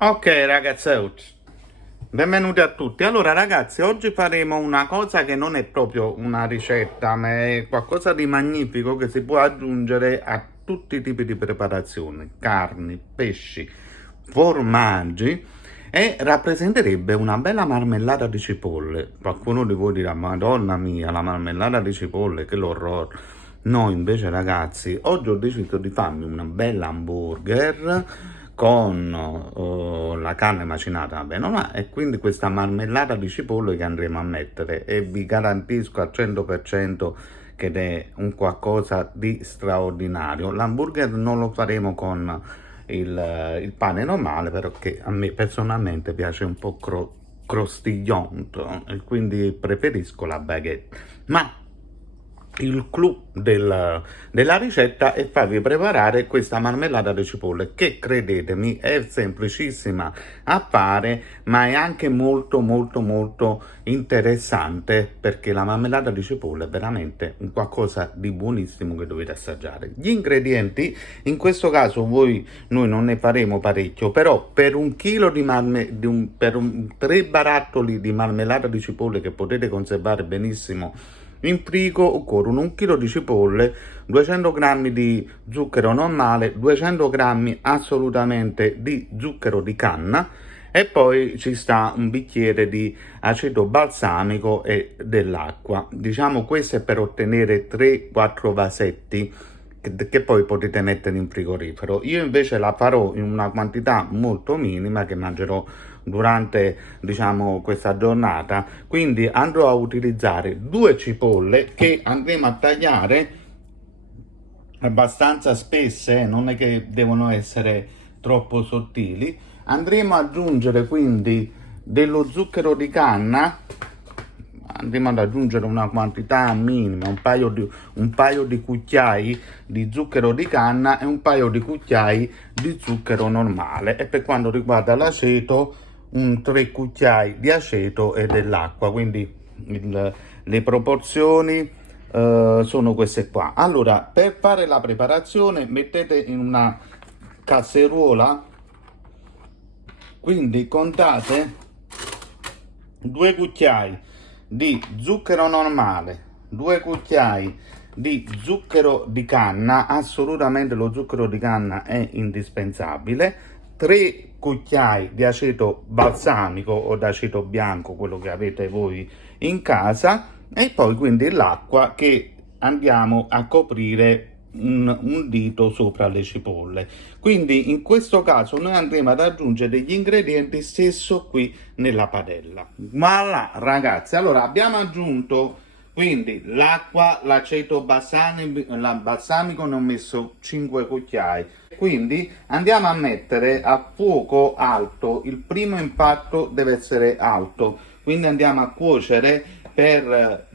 Ok ragazzucci, benvenuti a tutti. Allora ragazzi, oggi faremo una cosa che non è proprio una ricetta, ma è qualcosa di magnifico che si può aggiungere a tutti i tipi di preparazioni, carni, pesci, formaggi, e rappresenterebbe una bella marmellata di cipolle. Qualcuno di voi dirà, Madonna mia, la marmellata di cipolle, che l'orrore. No, invece ragazzi, oggi ho deciso di farmi una bella hamburger con la carne macinata, vabbè, no, e quindi questa marmellata di cipolle che andremo a mettere, e vi garantisco al 100% che è un qualcosa di straordinario. L'hamburger non lo faremo con il pane normale, però che a me personalmente piace un po' crostiglione, e quindi preferisco la baguette. Ma il clou della ricetta è farvi preparare questa marmellata di cipolle, che credetemi è semplicissima a fare, ma è anche molto interessante, perché la marmellata di cipolle è veramente un qualcosa di buonissimo che dovete assaggiare. Gli ingredienti, in questo caso noi non ne faremo parecchio, però per un chilo di tre barattoli di marmellata di cipolle che potete conservare benissimo in frigo, occorrono un chilo di cipolle, 200 grammi di zucchero normale, 200 grammi assolutamente di zucchero di canna, e poi ci sta un bicchiere di aceto balsamico e dell'acqua. Diciamo, questo è per ottenere 3-4 vasetti che poi potete mettere in frigorifero. Io invece la farò in una quantità molto minima che mangerò durante, diciamo, questa giornata, quindi andrò a utilizzare due cipolle che andremo a tagliare abbastanza spesse, non è che devono essere troppo sottili. Andremo ad aggiungere quindi dello zucchero di canna, andremo ad aggiungere una quantità minima, un paio di cucchiai di zucchero di canna e un paio di cucchiai di zucchero normale, e per quanto riguarda l'aceto un 3 cucchiai di aceto e dell'acqua, quindi le proporzioni sono queste qua. Allora, per fare la preparazione mettete in una casseruola, quindi contate 2 cucchiai di zucchero normale, 2 cucchiai di zucchero di canna, assolutamente lo zucchero di canna è indispensabile, 3 cucchiai di aceto balsamico o d'aceto bianco, quello che avete voi in casa, e poi quindi l'acqua che andiamo a coprire un dito sopra le cipolle. Quindi in questo caso noi andremo ad aggiungere gli ingredienti stesso qui nella padella. Voilà ragazzi, allora abbiamo aggiunto quindi l'acqua, l'aceto balsamico ne ho messo 5 cucchiai, quindi andiamo a mettere a fuoco alto. Il primo impatto deve essere alto, quindi andiamo a cuocere per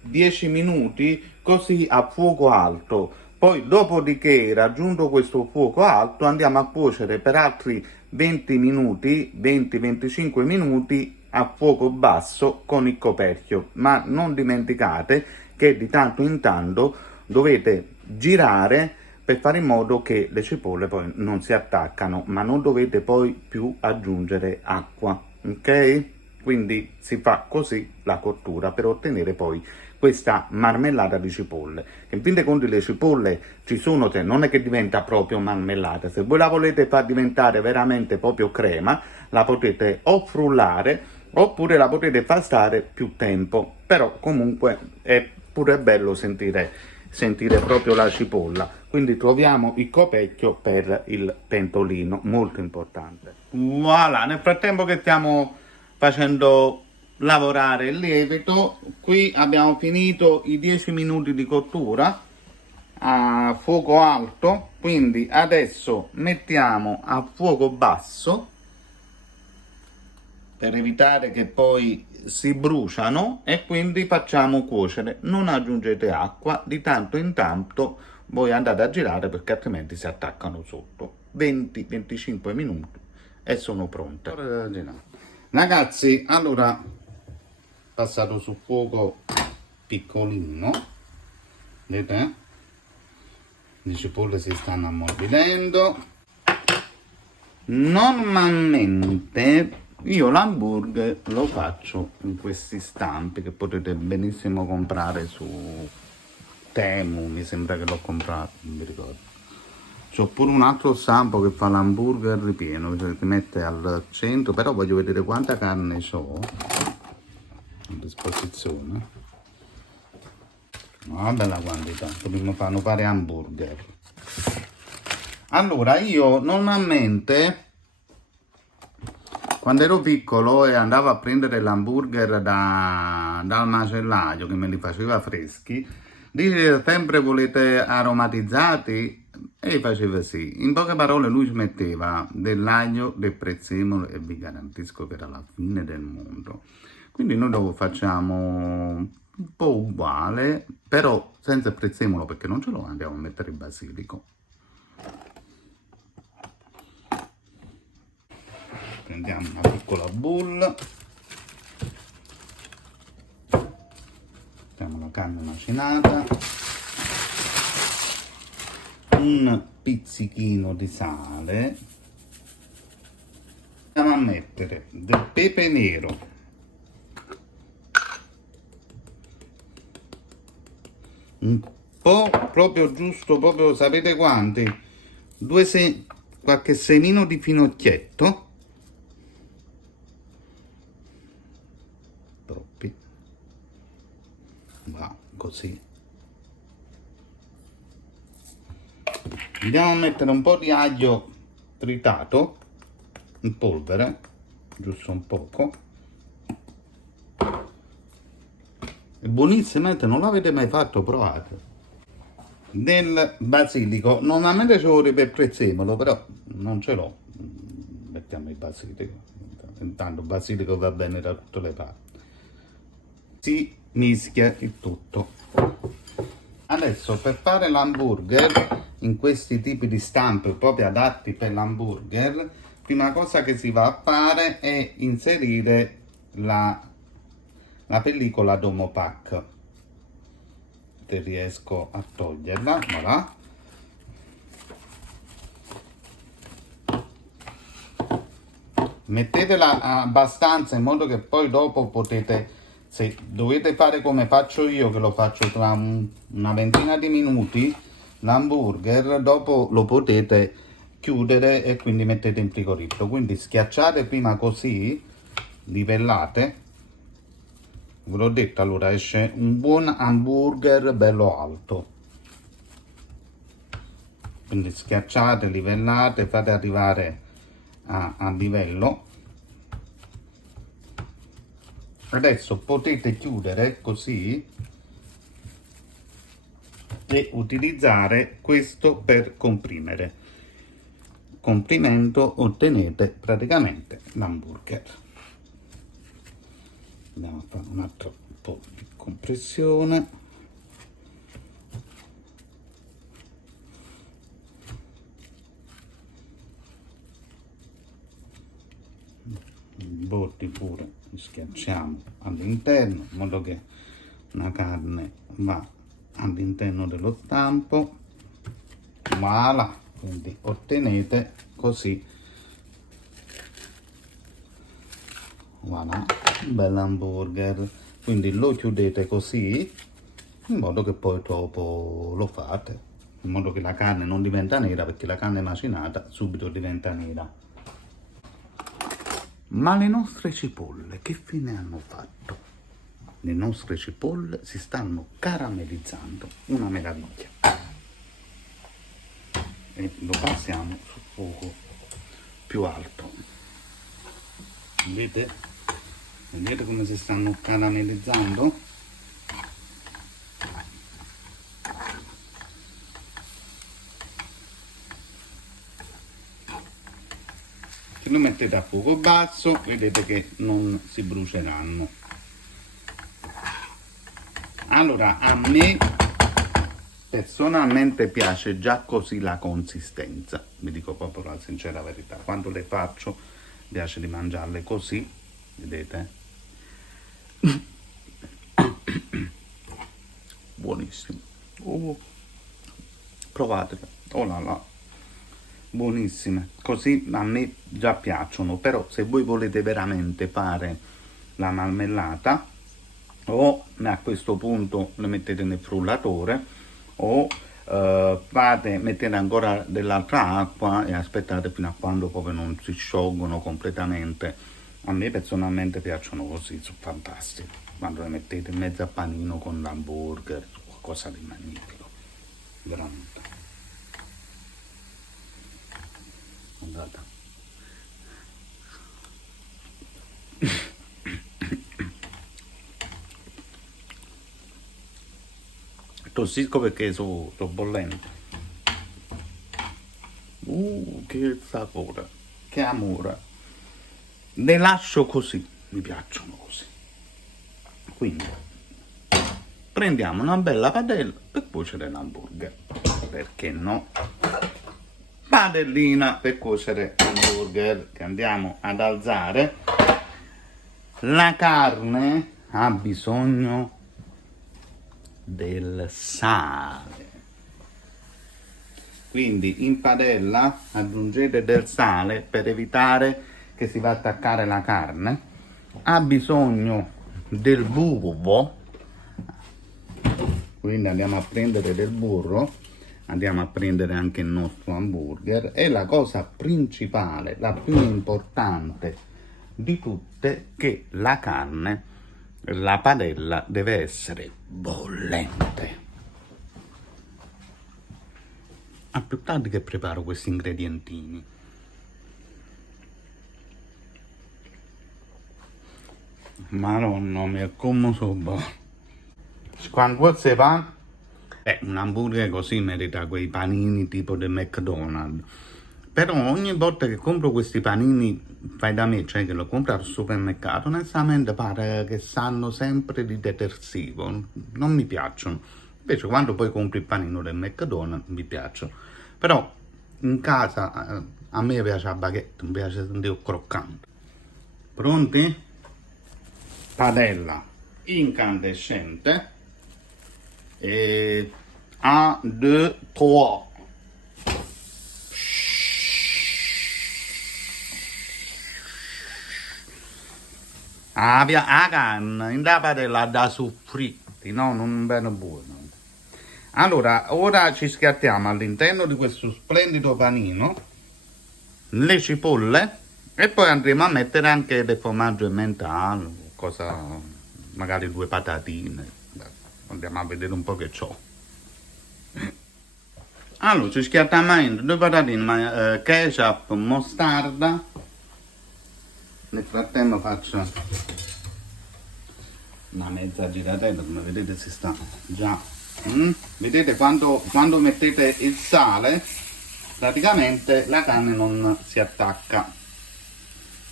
10 minuti così a fuoco alto. Poi dopodiché, raggiunto questo fuoco alto, andiamo a cuocere per altri 20 minuti, 20-25 minuti a fuoco basso con il coperchio. Ma non dimenticate che di tanto in tanto dovete girare per fare in modo che le cipolle poi non si attaccano, ma non dovete poi più aggiungere acqua, ok? Quindi si fa così la cottura per ottenere poi questa marmellata di cipolle. In fin dei conti le cipolle ci sono, non è che diventa proprio marmellata. Se voi la volete far diventare veramente proprio crema, la potete o frullare oppure la potete far stare più tempo, però comunque è pure bello sentire proprio la cipolla. Quindi troviamo il coperchio per il pentolino, molto importante. Voilà, nel frattempo che stiamo facendo lavorare il lievito, qui abbiamo finito i 10 minuti di cottura a fuoco alto, quindi adesso mettiamo a fuoco basso per evitare che poi si bruciano, e quindi facciamo cuocere. Non aggiungete acqua, di tanto in tanto voi andate a girare perché altrimenti si attaccano sotto. 20-25 minuti e sono pronte. Ragazzi, allora passato su fuoco piccolino, vedete? Le cipolle si stanno ammorbidendo. Normalmente io l'hamburger lo faccio in questi stampi che potete benissimo comprare su Temu, mi sembra che l'ho comprato, non mi ricordo. C'ho pure un altro stampo che fa l'hamburger ripieno, che si mette al centro, però voglio vedere quanta carne ho a disposizione. Una bella quantità, dobbiamo fanno fare hamburger. Allora, io normalmente quando ero piccolo e andavo a prendere l'hamburger dal macellaio che me li faceva freschi, dice sempre volete aromatizzati? E faceva sì. In poche parole lui ci metteva dell'aglio, del prezzemolo e vi garantisco che era la fine del mondo. Quindi noi lo facciamo un po' uguale, però senza il prezzemolo perché non ce lo andiamo a mettere il basilico. Prendiamo una piccola bowl, mettiamo la carne macinata, un pizzichino di sale, andiamo a mettere del pepe nero, un po' proprio giusto, proprio sapete quanti? Qualche semino di finocchietto, troppi, va così. Andiamo a mettere un po' di aglio tritato in polvere, giusto un poco. È buonissimo, non l'avete mai fatto, provate. Del basilico, normalmente ci vorrebbe il prezzemolo, però non ce l'ho. Mettiamo il basilico, intanto il basilico va bene da tutte le parti. Si mischia il tutto. Adesso per fare l'hamburger in questi tipi di stampe proprio adatti per l'hamburger, prima cosa che si va a fare è inserire la pellicola Domo Pack. Se riesco a toglierla, voilà. Mettetela abbastanza in modo che poi dopo potete, se dovete fare come faccio io, che lo faccio tra una ventina di minuti, l'hamburger, dopo lo potete chiudere e quindi mettete in frigorifero. Quindi schiacciate prima così, livellate. Ve l'ho detto, allora esce un buon hamburger bello alto. Quindi schiacciate, livellate, fate arrivare a livello. Adesso potete chiudere così e utilizzare questo per comprimere. Comprimendo ottenete praticamente l'hamburger. Andiamo a fare un altro po' di compressione. Bordi pure schiacciamo all'interno in modo che la carne va all'interno dello stampo, voilà, quindi ottenete così, voilà, un bel hamburger. Quindi lo chiudete così in modo che poi dopo lo fate, in modo che la carne non diventa nera, perché la carne macinata subito diventa nera. Ma le nostre cipolle che fine hanno fatto? Le nostre cipolle si stanno caramellizzando, una meraviglia. E lo passiamo sul fuoco più alto. Vedete? Vedete come si stanno caramellizzando? Se lo mettete a fuoco basso, vedete che non si bruceranno. Allora, a me personalmente piace già così la consistenza, vi dico proprio la sincera verità. Quando le faccio, piace di mangiarle così, vedete? Buonissimo. Provatele. Oh là là. buonissime, così a me già piacciono. Però se voi volete veramente fare la marmellata, o a questo punto le mettete nel frullatore, o mettete ancora dell'altra acqua e aspettate fino a quando proprio non si sciolgono completamente. A me personalmente piacciono così, sono fantastiche, quando le mettete in mezzo a panino con l'hamburger, qualcosa di magnifico, veramente. Guardate. Tossisco perché sono bollente. Che sapore, che amore. Le lascio così, mi piacciono così. Quindi prendiamo una bella padella per cuocere l'hamburger, perché no? Padellina per cuocere l'hamburger che andiamo ad alzare. La carne ha bisogno del sale, quindi in padella aggiungete del sale per evitare che si va a attaccare la carne. Ha bisogno del burro, quindi andiamo a prendere del burro, andiamo a prendere anche il nostro hamburger, e la cosa principale, la più importante di tutte, che la carne, la padella deve essere bollente. A più tardi che preparo questi ingredientini. Madonna mia, come so buono. Quando si fa, un hamburger così merita quei panini tipo del McDonald's. Però ogni volta che compro questi panini fai da me, cioè che lo compro al supermercato, onestamente pare che sanno sempre di detersivo, non mi piacciono. Invece quando poi compri il panino del McDonald's mi piacciono. Però in casa a me piace la baguette, mi piace sentire croccante. Pronti? Padella incandescente. E 1, 2, 3. La carne in da padella da soffritti, no? Non bene buono. Allora, ora ci schiattiamo all'interno di questo splendido panino le cipolle e poi andremo a mettere anche del formaggio emmental, cosa, magari 2 patatine. Andiamo a vedere un po' che c'ho. Allora, ci schiattiamo dentro 2 patatine, ketchup, mostarda. Nel frattempo faccio una mezza giratella, come vedete si sta già. Vedete quando mettete il sale praticamente la carne non si attacca.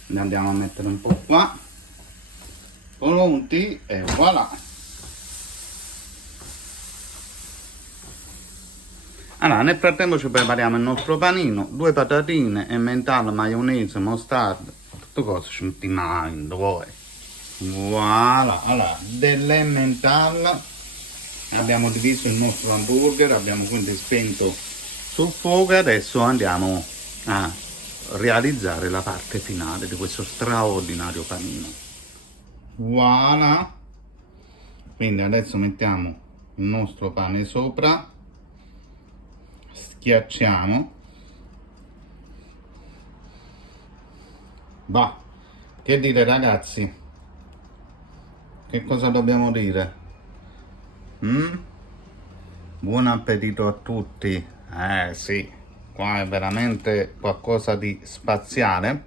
Ne andiamo a mettere un po' qua, pronti, e voilà. Allora, nel frattempo ci prepariamo il nostro panino, 2 patatine, emmental, maionese, mostarda, tutte cose ci mettiamo in voi. Voilà, allora, dell'emmental abbiamo diviso il nostro hamburger, abbiamo quindi spento sul fuoco e adesso andiamo a realizzare la parte finale di questo straordinario panino. Voilà, quindi adesso mettiamo il nostro pane sopra, schiacciamo, va, che dire ragazzi, che cosa dobbiamo dire? Buon appetito a tutti. Sì, qua è veramente qualcosa di spaziale.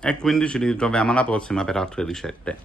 E quindi ci ritroviamo alla prossima per altre ricette.